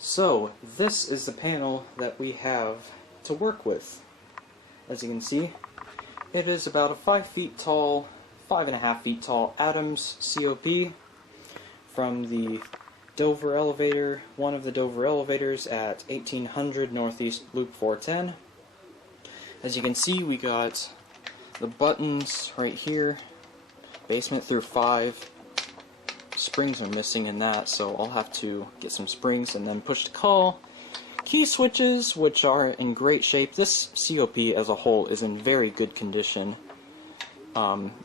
So, this is the panel that we have to work with. As you can see, it is about a 5 feet tall, 5.5 feet tall Adams COP from the Dover elevator, one of the Dover elevators at 1800 Northeast Loop 410. As you can see, we got the buttons right here, basement through 5. Springs are missing in that, so I'll have to get some springs and then push to call. Key switches, which are in great shape. This COP as a whole is in very good condition.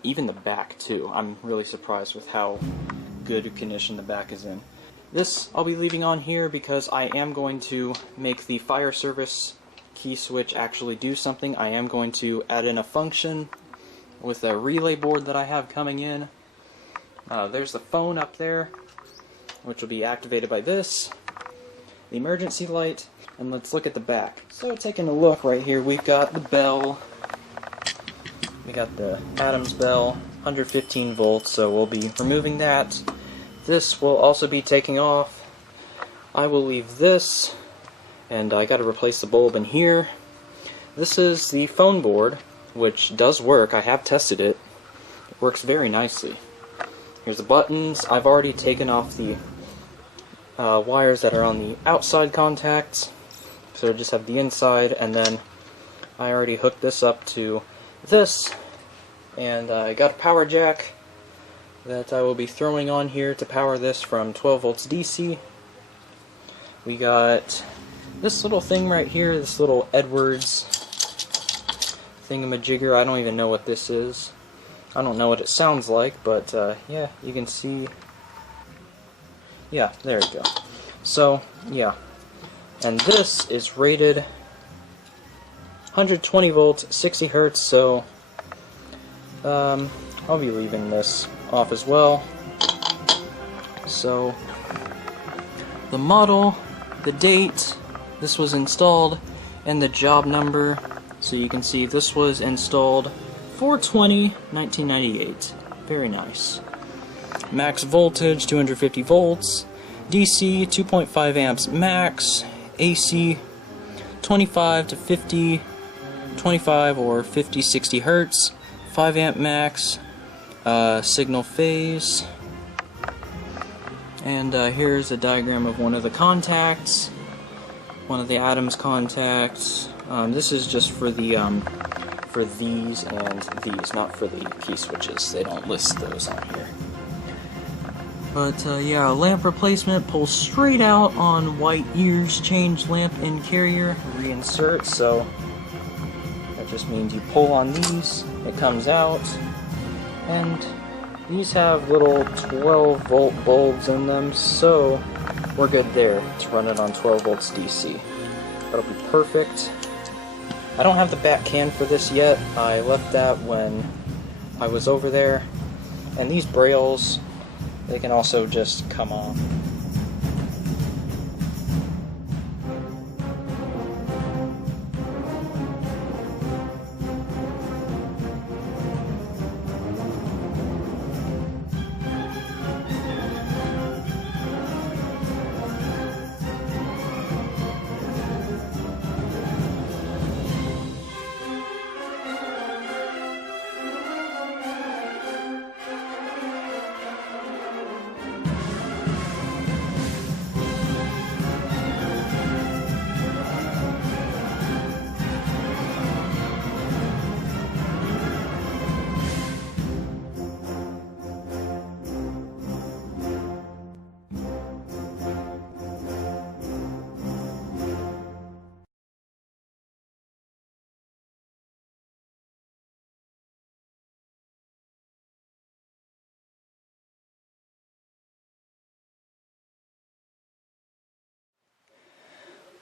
Even the back too. I'm really surprised with how good condition the back is in. This I'll be leaving on here because I am going to make the fire service key switch actually do something. I am going to add in a function with a relay board that I have coming in. There's the phone up there, which will be activated by this, the emergency light, and let's look at the back. So taking a look right here, we've got the bell, we got the Adams bell, 115 volts, so we'll be removing that. This will also be taking off. I will leave this, and I got to replace the bulb in here. This is the phone board, which does work. I have tested it. It works very nicely. Here's the buttons. I've already taken off the wires that are on the outside contacts, so just have the inside, and then I already hooked this up to this, and I got a power jack that I will be throwing on here to power this from 12 volts DC. We got this little thing right here, this little Edwards thingamajigger. I don't even know what this is. I don't know what it sounds like, but yeah, you can see. Yeah, there you go. So, yeah. And this is rated 120 volts, 60 hertz, so I'll be leaving this off as well. So, the model, the date this was installed, and the job number. So you can see this was installed 4/20/1998. Very nice. Max voltage 250 volts, DC 2.5 amps max, AC 25 to 50, 25 or 50, 60 hertz, 5 amp max, signal phase. And here's a diagram of one of the contacts, one of the Adams contacts. This is just for the for these and these, not for the key switches. They don't list those on here. But yeah, lamp replacement, pull straight out on white ears, change lamp in carrier, reinsert. So that just means you pull on these, it comes out, and these have little 12 volt bulbs in them, so we're good there to run it on 12 volts DC. That'll be perfect. I don't have the back can for this yet. I left that when I was over there. And these brails, they can also just come off.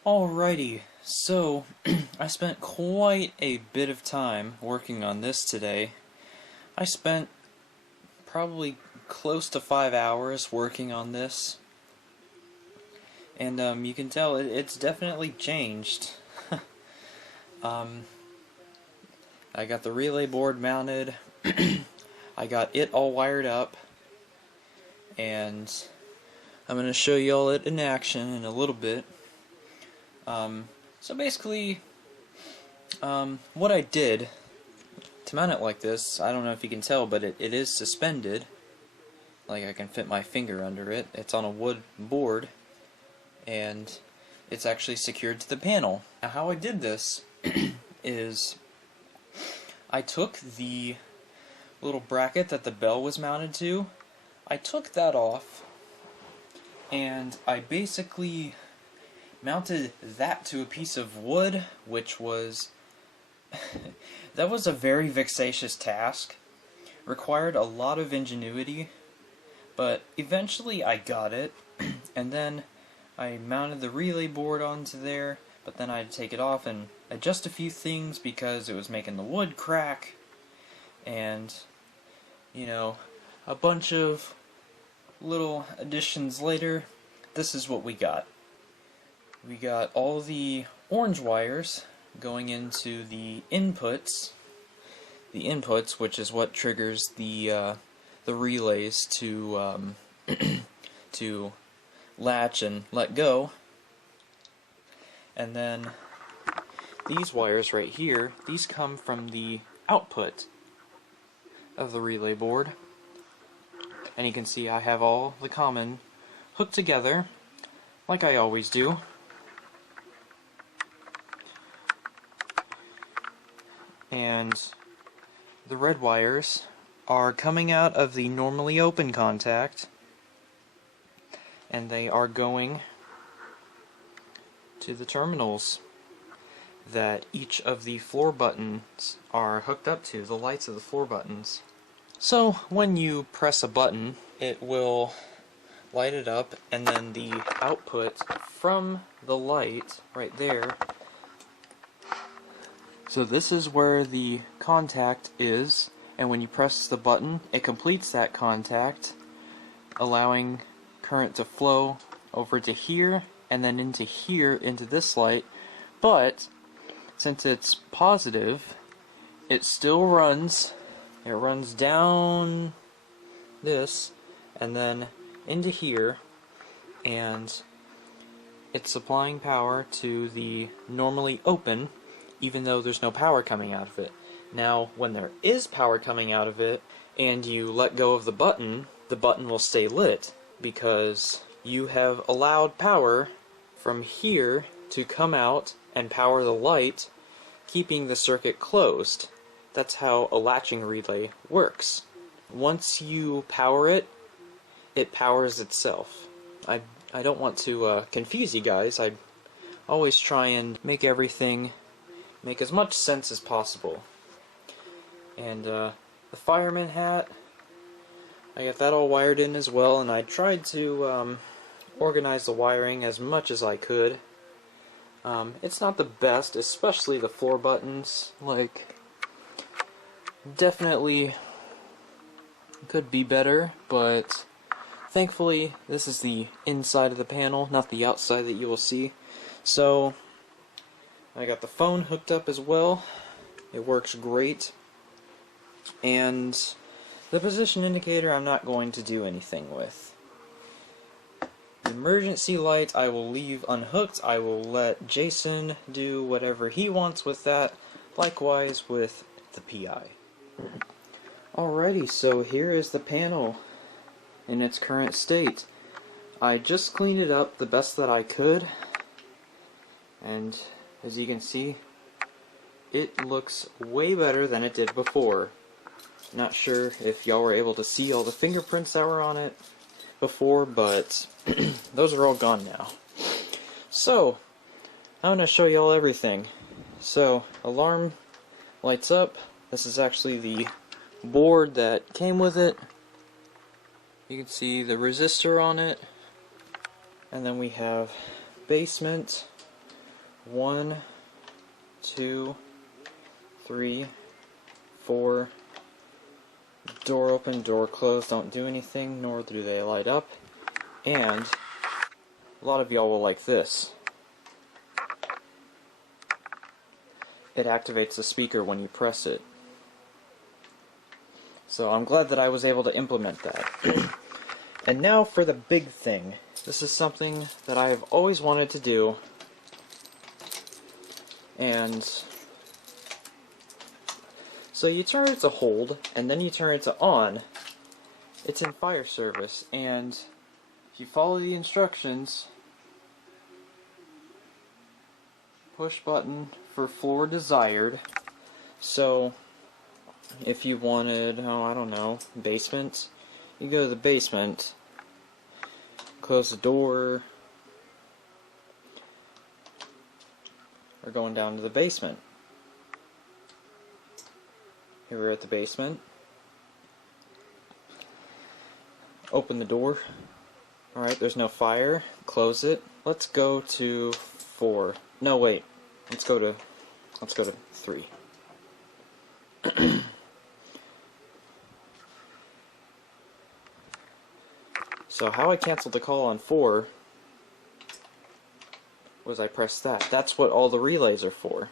Alrighty, so I spent quite a bit of time working on this today. I spent probably close to 5 hours working on this, and you can tell it's definitely changed. I got the relay board mounted, I got it all wired up, and I'm going to show you all it in action in a little bit. So basically, what I did to mount it like this, I don't know if you can tell, but it is suspended. Like, I can fit my finger under it. It's on a wood board, and it's actually secured to the panel. Now, how I did this is I took the little bracket that the bell was mounted to, I took that off, and I basically mounted that to a piece of wood, which was that was a very vexatious task. Required a lot of ingenuity, but eventually I got it. And then I mounted the relay board onto there, but then I had to take it off and adjust a few things because it was making the wood crack, and you know, a bunch of little additions later, this is what we got. We got all the orange wires going into the inputs, which is what triggers the relays to to latch and let go. And then these wires right here, these come from the output of the relay board. And you can see I have all the common hooked together, like I always do. And the red wires are coming out of the normally open contact, and they are going to the terminals that each of the floor buttons are hooked up to, the lights of the floor buttons. So when you press a button, it will light it up, and then the output from the light right there. So this is where the contact is, and when you press the button, it completes that contact, allowing current to flow over to here, and then into here, into this light. But since it's positive, it still runs. It runs down this, and then into here, and it's supplying power to the normally open, even though there's no power coming out of it. Now, when there is power coming out of it, and you let go of the button will stay lit, because you have allowed power from here to come out and power the light, keeping the circuit closed. That's how a latching relay works. Once you power it, it powers itself. I don't want to confuse you guys. I always try and make everything make as much sense as possible. And the fireman hat, I got that all wired in as well, and I tried to organize the wiring as much as I could. It's not the best, especially the floor buttons. Like, definitely could be better, but thankfully this is the inside of the panel, not the outside that you will see. So I got the phone hooked up as well. It works great. And the position indicator I'm not going to do anything with. The emergency light I will leave unhooked. I will let Jason do whatever he wants with that. Likewise with the PI. Alrighty, so here is the panel in its current state. I just cleaned it up the best that I could, and as you can see, it looks way better than it did before. Not sure if y'all were able to see all the fingerprints that were on it before, but those are all gone now. So, I'm going to show y'all everything. So, alarm lights up. This is actually the board that came with it. You can see the resistor on it. And then we have basement. 1, 2, 3, 4. Door open, door closed, don't do anything, nor do they light up. And a lot of y'all will like this. It activates the speaker when you press it. So I'm glad that I was able to implement that. And now for the big thing. This is something that I have always wanted to do, and so you turn it to hold, and then you turn it to on. It's in fire service, and if you follow the instructions, push button for floor desired. So if you wanted, oh, I don't know, basement, you go to the basement, close the door, we're going down to the basement. Here we're at the basement. Open the door. Alright, there's no fire. Close it. Let's go to 4. No, wait. Let's go to 3. So how I canceled the call on 4 was I pressed that. That's what all the relays are for,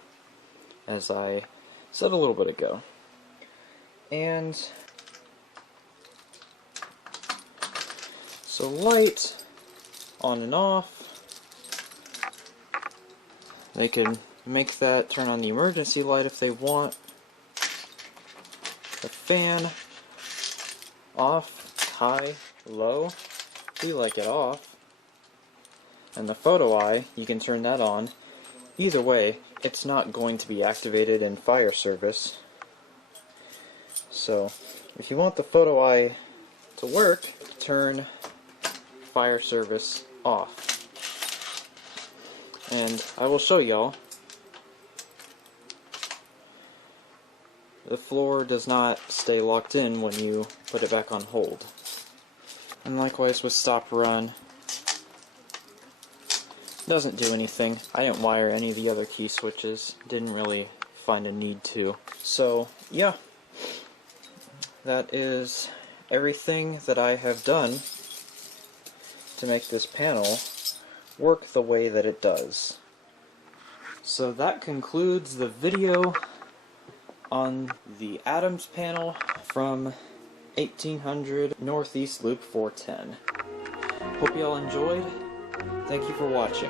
as I said a little bit ago. And so light on and off. They can make that turn on the emergency light if they want. The fan off, high, low. We like it off. And the photo eye, you can turn that on. Either way, it's not going to be activated in fire service. So, if you want the photo eye to work, turn fire service off. And I will show y'all. The floor does not stay locked in when you put it back on hold. And likewise with stop run, doesn't do anything. I didn't wire any of the other key switches, didn't really find a need to. So yeah, that is everything that I have done to make this panel work the way that it does. So that concludes the video on the Adams panel from 1800 Northeast Loop 410. Hope you all enjoyed. Thank you for watching.